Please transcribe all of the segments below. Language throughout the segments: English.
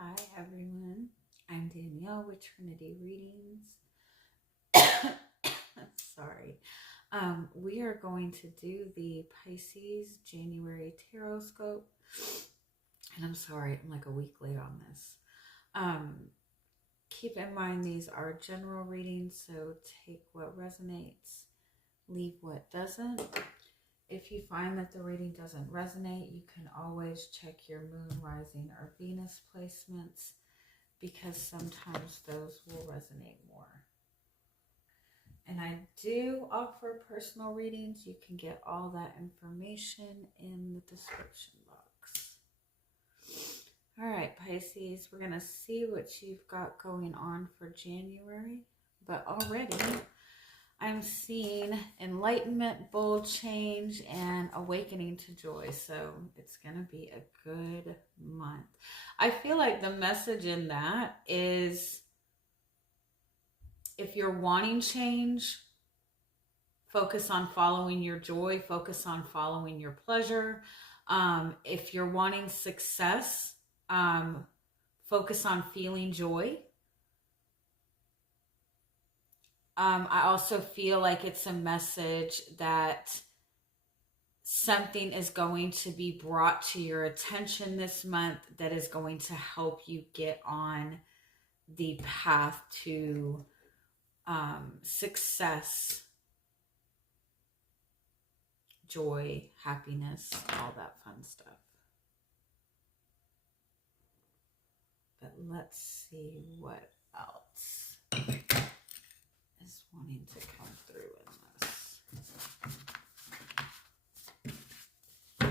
Hi everyone, I'm Danielle with Trinity Readings. Sorry. We are going to do the Pisces January Tarotscope. And I'm sorry, I'm like a week late on this. Keep in mind these are general readings, so take what resonates, leave what doesn't. If you find that the reading doesn't resonate, you can always check your moon, rising, or Venus placements, because sometimes those will resonate more. And I do offer personal readings. You can get all that information in the description box. All right, Pisces, we're going to see what you've got going on for January. But already, I'm seeing enlightenment, bold change, and awakening to joy. So it's going to be a good month. I feel like the message in that is, if you're wanting change, focus on following your joy, focus on following your pleasure. If you're wanting success, focus on feeling joy. I also feel like it's a message that something is going to be brought to your attention this month that is going to help you get on the path to success, joy, happiness, all that fun stuff. But let's see what else is wanting to come through in this.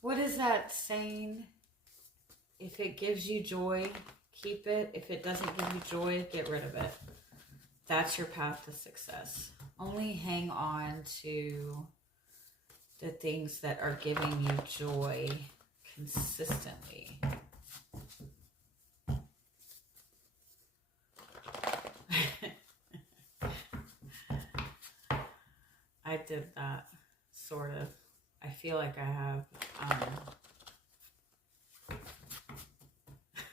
What is that saying? If it gives you joy, keep it. If it doesn't give you joy, get rid of it. That's your path to success. Only hang on to the things that are giving you joy consistently. I did that, sort of. I feel like I have.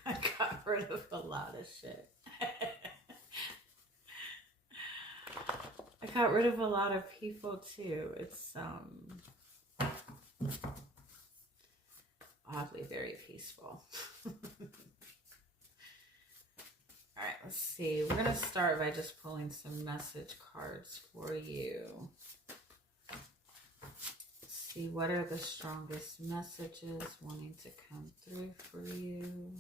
I got rid of a lot of shit. I got rid of a lot of people too. It's oddly very peaceful. All right, let's see. We're going to start by just pulling some message cards for you. Let's see, what are the strongest messages wanting to come through for you?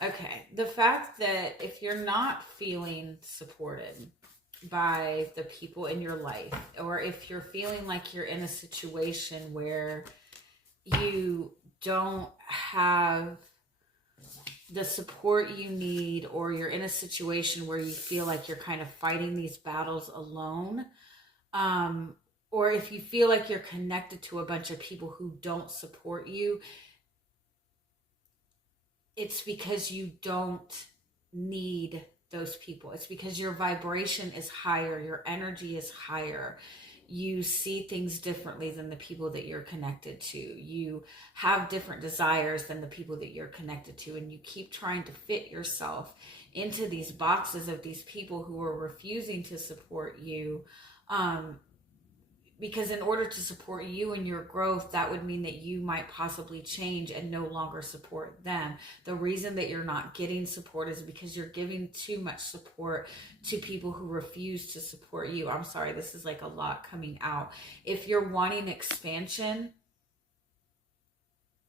Okay, the fact that if you're not feeling supported by the people in your life, or if you're feeling like you're in a situation where you don't have the support you need, or you're in a situation where you feel like you're kind of fighting these battles alone, or if you feel like you're connected to a bunch of people who don't support you, it's because you don't need those people. It's because your vibration is higher, your energy is higher. You see things differently than the people that you're connected to. You have different desires than the people that you're connected to, and you keep trying to fit yourself into these boxes of these people who are refusing to support you. Because in order to support you and your growth, that would mean that you might possibly change and no longer support them. The reason that you're not getting support is because you're giving too much support to people who refuse to support you. I'm sorry, this is like a lot coming out. If you're wanting expansion,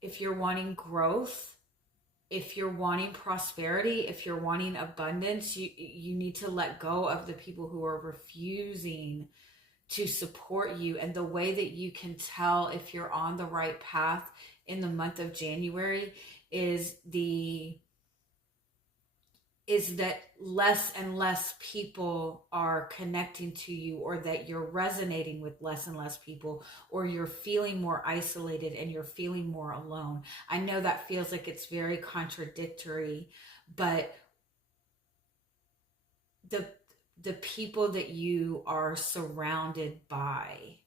if you're wanting growth, if you're wanting prosperity, if you're wanting abundance, you need to let go of the people who are refusing to support you. And the way that you can tell if you're on the right path in the month of January is that less and less people are connecting to you, or that you're resonating with less and less people, or you're feeling more isolated and you're feeling more alone. I know that feels like it's very contradictory, but the people that you are surrounded by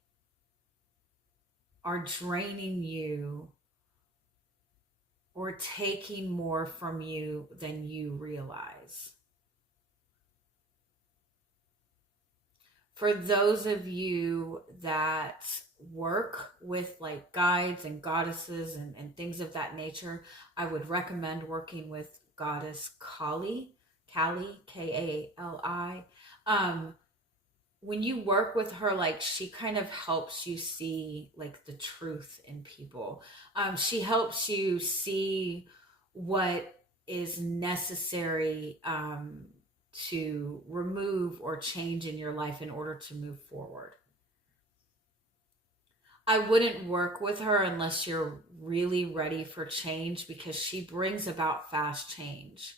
are draining you or taking more from you than you realize. For those of you that work with like guides and goddesses and things of that nature, I would recommend working with goddess Kali, Kali. When you work with her, like she kind of helps you see like the truth in people. She helps you see what is necessary to remove or change in your life in order to move forward. I wouldn't work with her unless you're really ready for change, because she brings about fast change.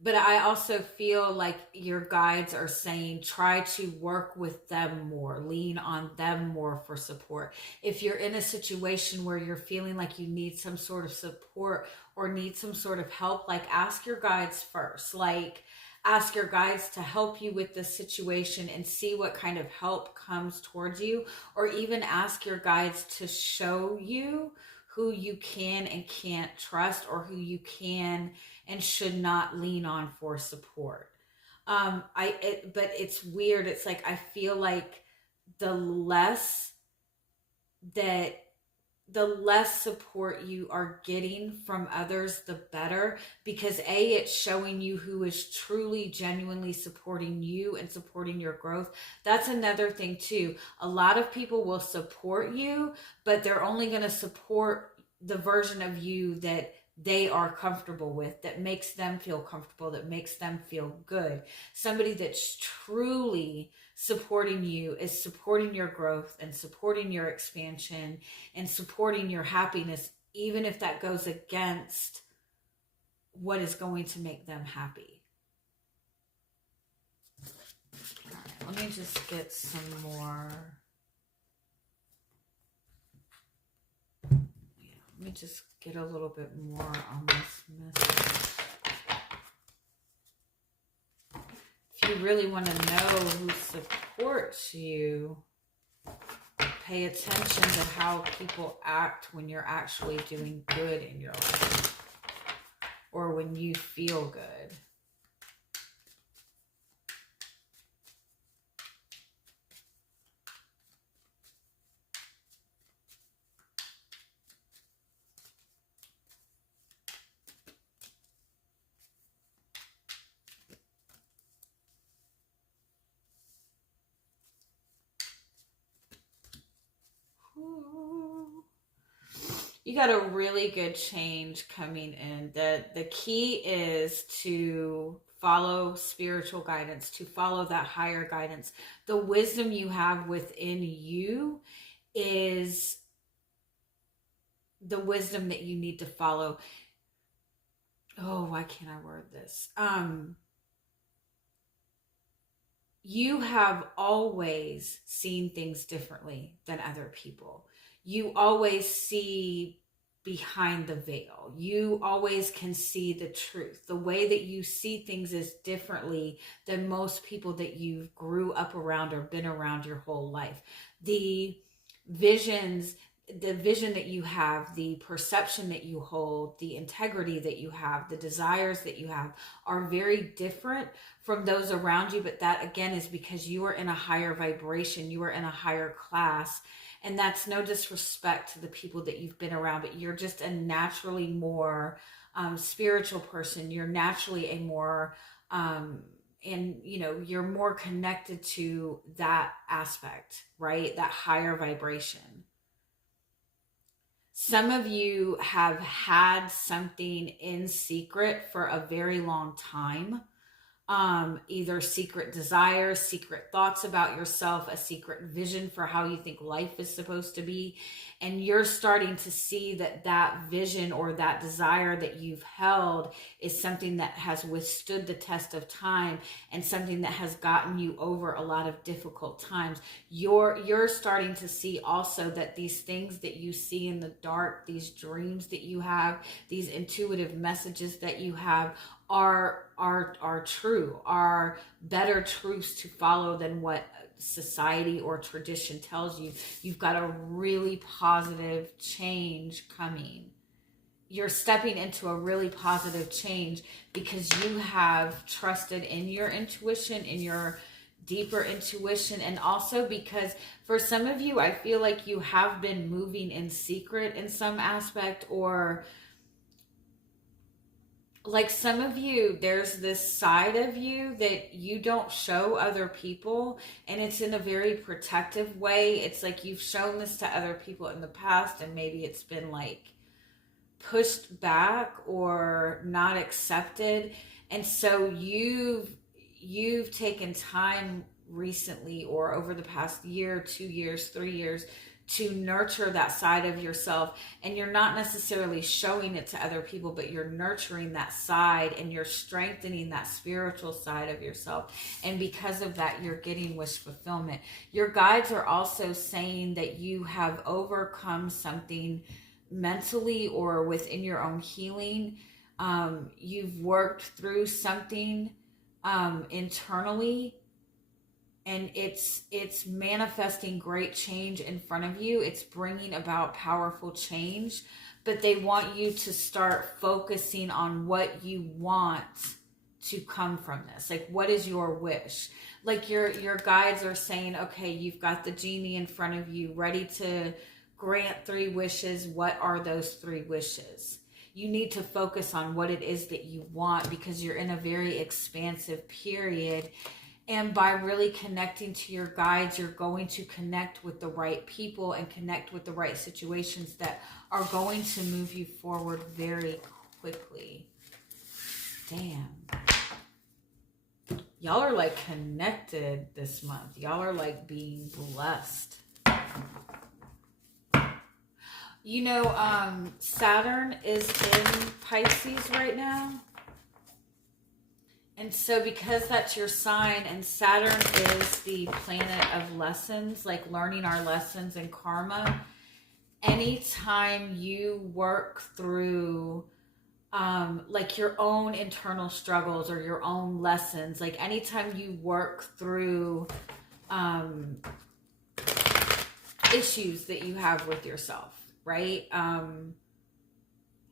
But I also feel like your guides are saying try to work with them more, lean on them more for support. If you're in a situation where you're feeling like you need some sort of support or need some sort of help, like ask your guides first. Like ask your guides to help you with this situation and see what kind of help comes towards you, or even ask your guides to show you who you can and can't trust, or who you can and should not lean on for support. But it's weird. It's like, I feel like the less support you are getting from others, the better, because it's showing you who is truly, genuinely supporting you and supporting your growth. That's another thing too. A lot of people will support you, but they're only going to support the version of you that they are comfortable with, that makes them feel comfortable, that makes them feel good. Somebody that's truly supporting you is supporting your growth and supporting your expansion and supporting your happiness, even if that goes against what is going to make them happy. All right, let me just get some more. Let me just get a little bit more on this message. If you really want to know who supports you, pay attention to how people act when you're actually doing good in your life, or when you feel good. You got a really good change coming in. The key is to follow spiritual guidance, to follow that higher guidance. The wisdom you have within you is the wisdom that you need to follow. Oh, why can't I word this? You have always seen things differently than other people. You always see behind the veil. You always can see the truth. The way that you see things is differently than most people that you've grew up around or been around your whole life. The vision that you have, the perception that you hold, the integrity that you have, the desires that you have are very different from those around you. But that again is because you are in a higher vibration, you are in a higher class. And that's no disrespect to the people that you've been around, but you're just a naturally more spiritual person. You're naturally a more, you're more connected to that aspect, right? That higher vibration. Some of you have had something in secret for a very long time. Either secret desires, secret thoughts about yourself, a secret vision for how you think life is supposed to be. And you're starting to see that vision or that desire that you've held is something that has withstood the test of time and something that has gotten you over a lot of difficult times. You're starting to see also that these things that you see in the dark, these dreams that you have, these intuitive messages that you have, are true, are better truths to follow than what society or tradition tells you. You've got a really positive change coming. You're stepping into a really positive change because you have trusted in your intuition, in your deeper intuition, and also because for some of you, I feel like you have been moving in secret in some aspect, or like some of you, there's this side of you that you don't show other people, and it's in a very protective way. It's like you've shown this to other people in the past, and maybe it's been like pushed back or not accepted. And so you've taken time recently, or over the past year, 2 years, 3 years, to nurture that side of yourself. And you're not necessarily showing it to other people, but you're nurturing that side and you're strengthening that spiritual side of yourself. And because of that, you're getting wish fulfillment. Your guides are also saying that you have overcome something mentally or within your own healing. You've worked through something internally, and it's manifesting great change in front of you. It's bringing about powerful change, but they want you to start focusing on what you want to come from this. Like, what is your wish? Like your guides are saying, okay, you've got the genie in front of you ready to grant 3 wishes. What are those 3 wishes? You need to focus on what it is that you want, because you're in a very expansive period. And by really connecting to your guides, you're going to connect with the right people and connect with the right situations that are going to move you forward very quickly. Damn. Y'all are like connected this month. Y'all are like being blessed. You know, Saturn is in Pisces right now. And so because that's your sign, and Saturn is the planet of lessons, like learning our lessons and karma, anytime you work through like your own internal struggles or your own lessons, like anytime you work through issues that you have with yourself, right?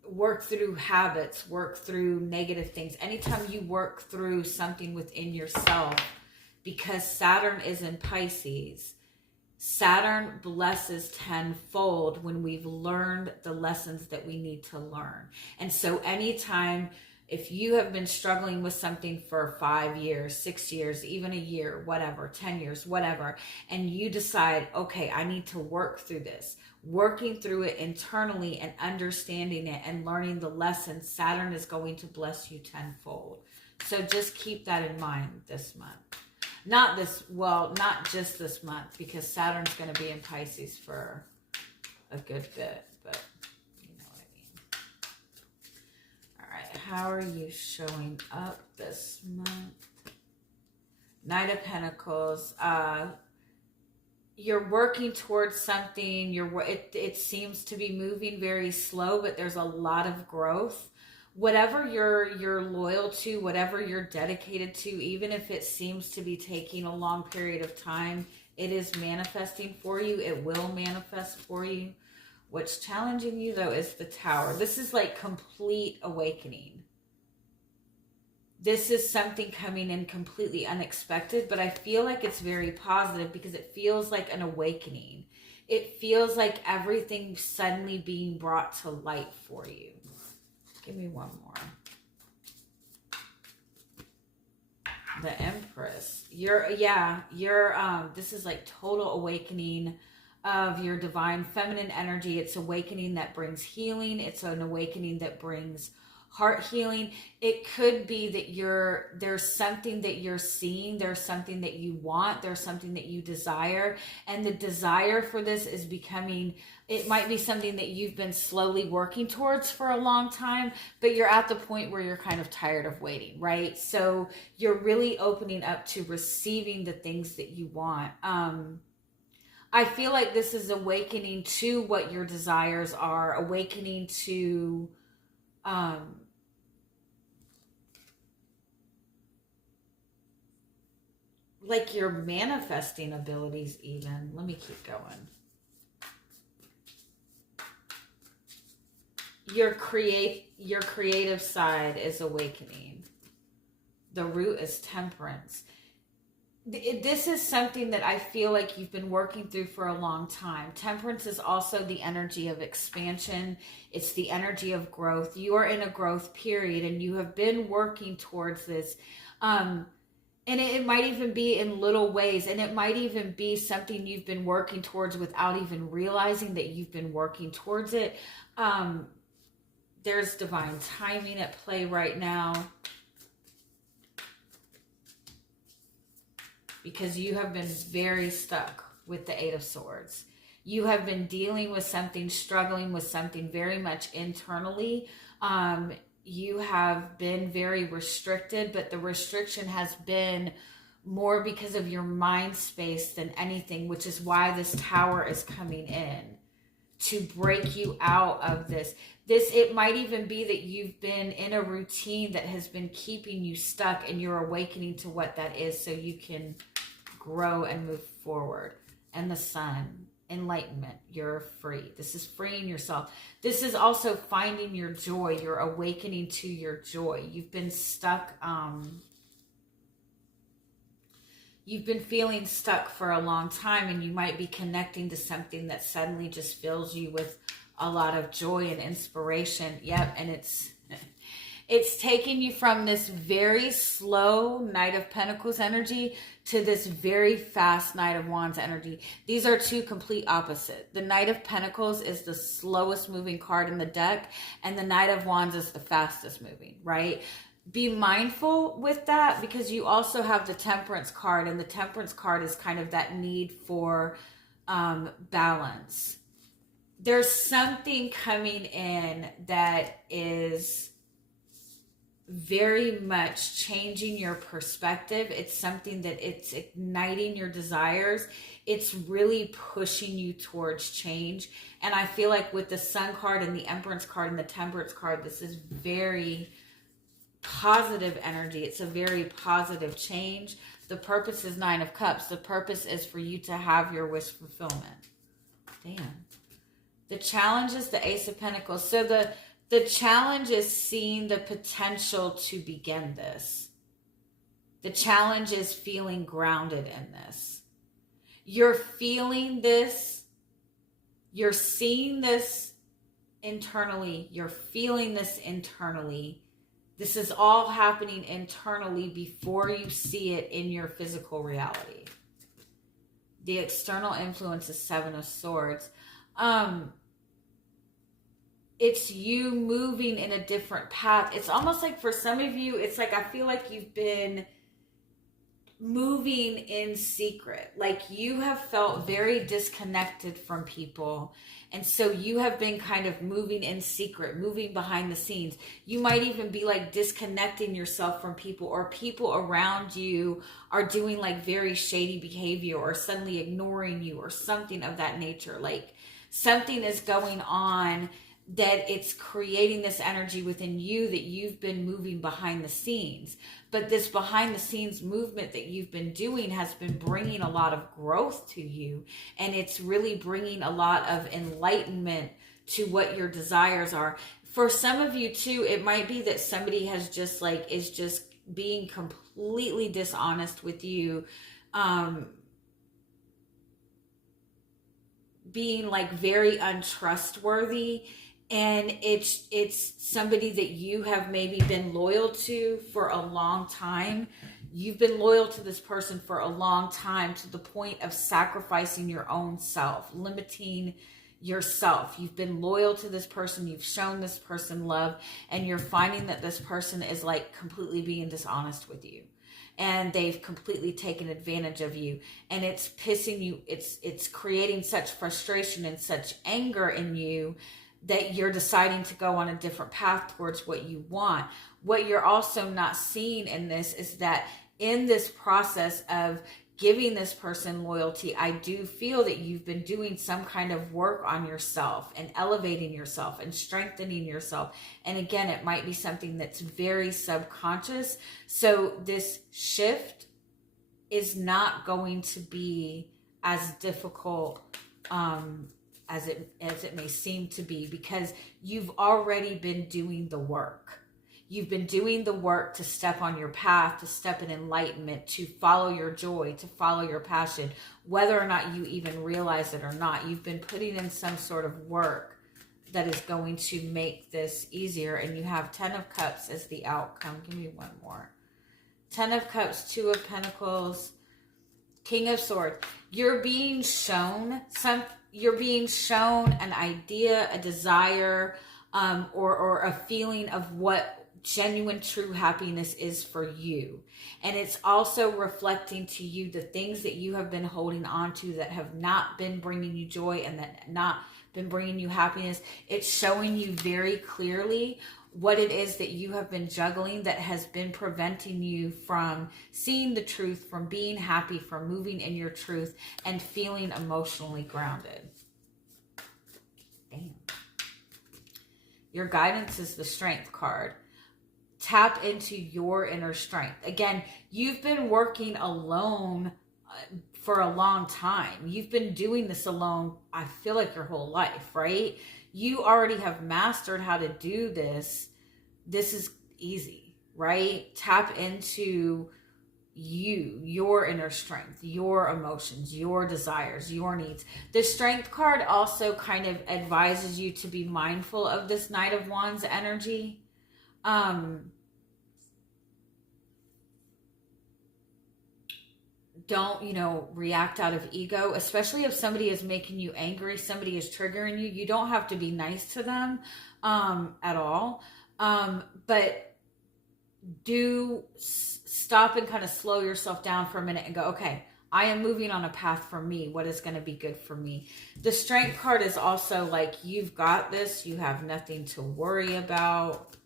Work through habits, work through negative things. Anytime you work through something within yourself, because Saturn is in Pisces, Saturn blesses tenfold when we've learned the lessons that we need to learn. And so anytime, if you have been struggling with something for 5 years, 6 years, even a year, whatever, 10 years, whatever, and you decide, okay, I need to work through this, working through it internally and understanding it and learning the lessons, Saturn is going to bless you tenfold. So just keep that in mind this month. Not just this month, because Saturn's going to be in Pisces for a good bit, but you know what I mean. All right, how are you showing up this month? Knight of Pentacles. You're working towards something. It seems to be moving very slow, but there's a lot of growth. Whatever you're loyal to, whatever you're dedicated to, even if it seems to be taking a long period of time, it is manifesting for you. It will manifest for you. What's challenging you, though, is the Tower. This is like complete awakening. This is something coming in completely unexpected, but I feel like it's very positive because it feels like an awakening. It feels like everything suddenly being brought to light for you. Give me one more. The Empress. This is like total awakening of your divine feminine energy. It's awakening that brings healing. It's an awakening that brings heart healing. It could be that there's something that you're seeing, there's something that you want, there's something that you desire, and the desire for this is becoming, it might be something that you've been slowly working towards for a long time, but you're at the point where you're kind of tired of waiting, right? So you're really opening up to receiving the things that you want. I feel like this is awakening to what your desires are, awakening to like your manifesting abilities even. Let me keep going. Your creative side is awakening. The root is temperance. This is something that I feel like you've been working through for a long time. Temperance is also the energy of expansion. It's the energy of growth. You are in a growth period and you have been working towards this. And it might even be in little ways, and it might even be something you've been working towards without even realizing that you've been working towards it. There's divine timing at play right now, because you have been very stuck with the Eight of Swords. You have been dealing with something, struggling with something very much internally. You have been very restricted, but the restriction has been more because of your mind space than anything, which is why this Tower is coming in to break you out of this. It might even be that you've been in a routine that has been keeping you stuck, and you're awakening to what that is so you can grow and move forward. And the Sun, enlightenment, you're free. This is freeing yourself. This is also finding your joy. You're awakening to your joy. You've been stuck. You've been feeling stuck for a long time, and you might be connecting to something that suddenly just fills you with a lot of joy and inspiration. Yep, and it's taking you from this very slow Knight of Pentacles energy to this very fast Knight of Wands energy. These are two complete opposite. The Knight of Pentacles is the slowest moving card in the deck, and the Knight of Wands is the fastest moving, right? Be mindful with that, because you also have the Temperance card, and the Temperance card is kind of that need for balance. There's something coming in that is very much changing your perspective. It's something that it's igniting your desires. It's really pushing you towards change. And I feel like with the Sun card and the Empress card and the Temperance card, this is very positive energy. It's a very positive change. The purpose is Nine of Cups. The purpose is for you to have your wish fulfillment. Damn. The challenge is the Ace of Pentacles. So the challenge is seeing the potential to begin this. The challenge is feeling grounded in this. You're feeling this. You're seeing this internally. You're feeling this internally. This is all happening internally before you see it in your physical reality. The external influence is Seven of Swords. It's you moving in a different path. It's almost like for some of you, it's like I feel like you've been moving in secret. Like you have felt very disconnected from people. And so you have been kind of moving in secret, moving behind the scenes. You might even be like disconnecting yourself from people, or people around you are doing like very shady behavior, or suddenly ignoring you, or something of that nature. Like something is going on that it's creating this energy within you that you've been moving behind the scenes. But this behind the scenes movement that you've been doing has been bringing a lot of growth to you. And it's really bringing a lot of enlightenment to what your desires are. For some of you too, it might be that somebody has just like, is just being completely dishonest with you. Being like very untrustworthy. And it's somebody that you have maybe been loyal to for a long time. You've been loyal to this person for a long time, to the point of sacrificing your own self, limiting yourself. You've been loyal to this person. You've shown this person love, and you're finding that this person is like completely being dishonest with you. And they've completely taken advantage of you, and it's pissing you. It's creating such frustration and such anger in you that you're deciding to go on a different path towards what you want. What you're also not seeing in this is that in this process of giving this person loyalty, I do feel that you've been doing some kind of work on yourself and elevating yourself and strengthening yourself. And again, it might be something that's very subconscious. So this shift is not going to be as difficult as it may seem to be, because you've already been doing the work. You've been doing the work to step on your path, to step in enlightenment, to follow your joy, to follow your passion, whether or not you even realize it or not. You've been putting in some sort of work that is going to make this easier. And you have 10 of Cups as the outcome. Give me one more. 10 of Cups, 2 of Pentacles, King of Swords. You're being shown an idea, a desire, or a feeling of what genuine true happiness is for you. And it's also reflecting to you the things that you have been holding on to that have not been bringing you joy and that not been bringing you happiness. It's showing you very clearly what it is that you have been juggling that has been preventing you from seeing the truth, from being happy, from moving in your truth and feeling emotionally grounded. Damn. Your guidance is the Strength card. Tap into your inner strength. Again, you've been working alone for a long time. You've been doing this alone, I feel like, your whole life, right? You already have mastered how to do this. This is easy, right? Tap into you, your inner strength, your emotions, your desires, your needs. The Strength card also kind of advises you to be mindful of this Knight of Wands energy. Don't, react out of ego, especially if somebody is making you angry, somebody is triggering you. You don't have to be nice to them at all. But do stop and kind of slow yourself down for a minute and go, okay, I am moving on a path for me. What is going to be good for me? The Strength card is also like, you've got this. You have nothing to worry about.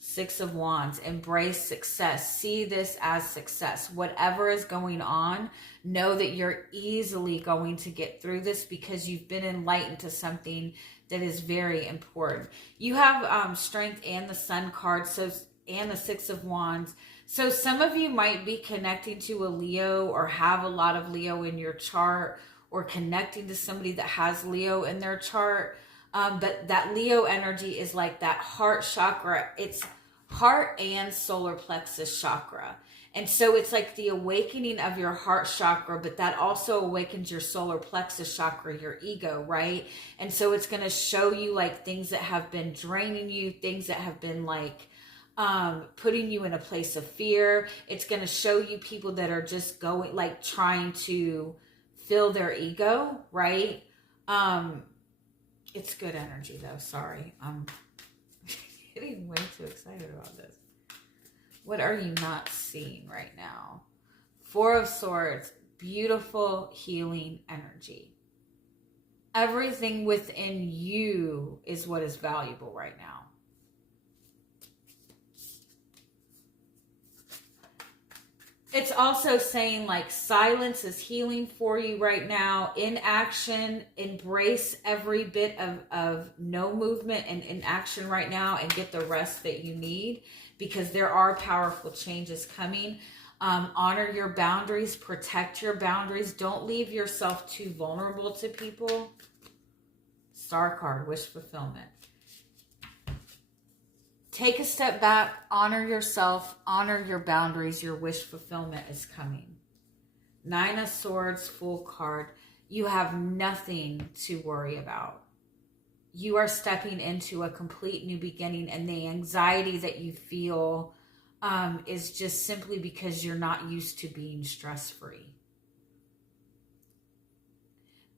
6 of Wands. Embrace success. See this as success. Whatever is going on, know that you're easily going to get through this because you've been enlightened to something that is very important. You have Strength and the Sun card, and the 6 of Wands. So some of you might be connecting to a Leo or have a lot of Leo in your chart, or connecting to somebody that has Leo in their chart. But that Leo energy is like that heart chakra. It's heart and solar plexus chakra. And so it's like the awakening of your heart chakra, but that also awakens your solar plexus chakra, your ego, right? And so it's going to show you like things that have been draining you, things that have been like putting you in a place of fear. It's going to show you people that are just going, like trying to fill their ego, right? It's good energy though. Sorry. I'm getting way too excited about this. What are you not seeing right now? 4 of Swords, beautiful healing energy. Everything within you is what is valuable right now. It's also saying like silence is healing for you right now. Inaction, embrace every bit of no movement and inaction right now and get the rest that you need, because there are powerful changes coming. Honor your boundaries, protect your boundaries. Don't leave yourself too vulnerable to people. Star card, wish fulfillment. Take a step back, honor yourself, honor your boundaries. Your wish fulfillment is coming. 9 of Swords, Fool card. You have nothing to worry about. You are stepping into a complete new beginning, and the anxiety that you feel is just simply because you're not used to being stress-free.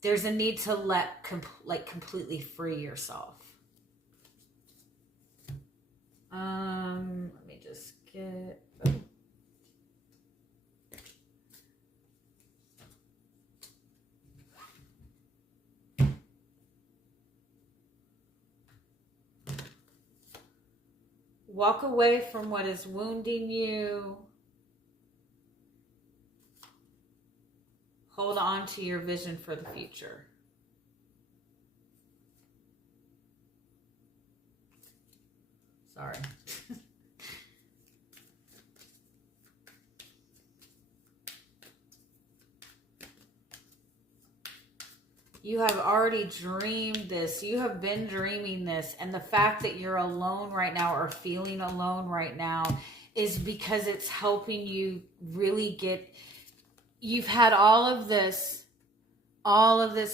There's a need to let completely free yourself. Let me just get... Oh. Walk away from what is wounding you. Hold on to your vision for the future. Sorry. You have already dreamed this. You have been dreaming this. And the fact that you're alone right now or feeling alone right now is because it's helping you really get, you've had all of this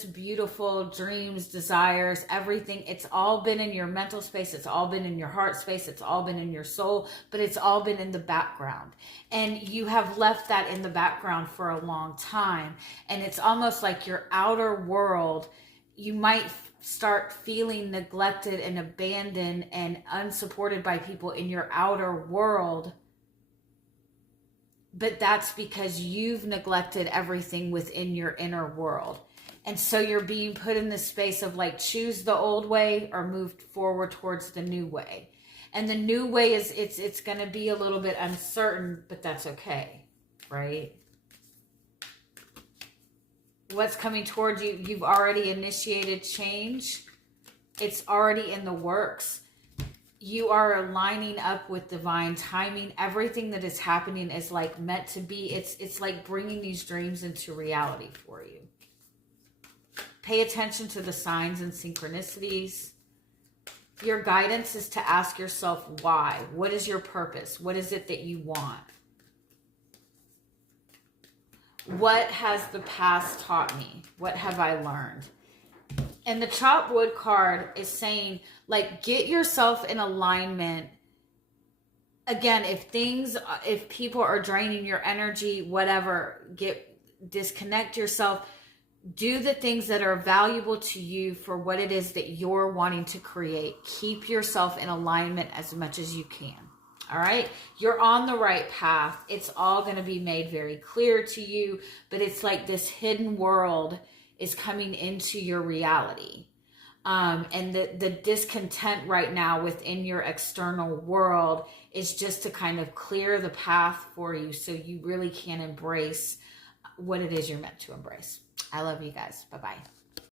beautiful dreams, desires, everything. It's all been in your mental space. It's all been in your heart space. It's all been in your soul, but it's all been in the background. And you have left that in the background for a long time. And it's almost like your outer world, you might start feeling neglected and abandoned and unsupported by people in your outer world. But that's because you've neglected everything within your inner world. And so you're being put in this space of like, choose the old way or move forward towards the new way. And the new way is, it's going to be a little bit uncertain, but that's okay, right? What's coming towards you? You've already initiated change. It's already in the works. You are lining up with divine timing. Everything that is happening is like meant to be. It's like bringing these dreams into reality for you. Pay attention to the signs and synchronicities. Your guidance is to ask yourself why. What is your purpose? What is it that you want? What has the past taught me? What have I learned? And the chopped wood card is saying, like, get yourself in alignment. Again, if people are draining your energy, whatever, disconnect yourself. Do the things that are valuable to you for what it is that you're wanting to create. Keep yourself in alignment as much as you can. All right. You're on the right path. It's all going to be made very clear to you, but it's like this hidden world is coming into your reality. And the discontent right now within your external world is just to kind of clear the path for you so you really can embrace what it is you're meant to embrace. I love you guys. Bye-bye.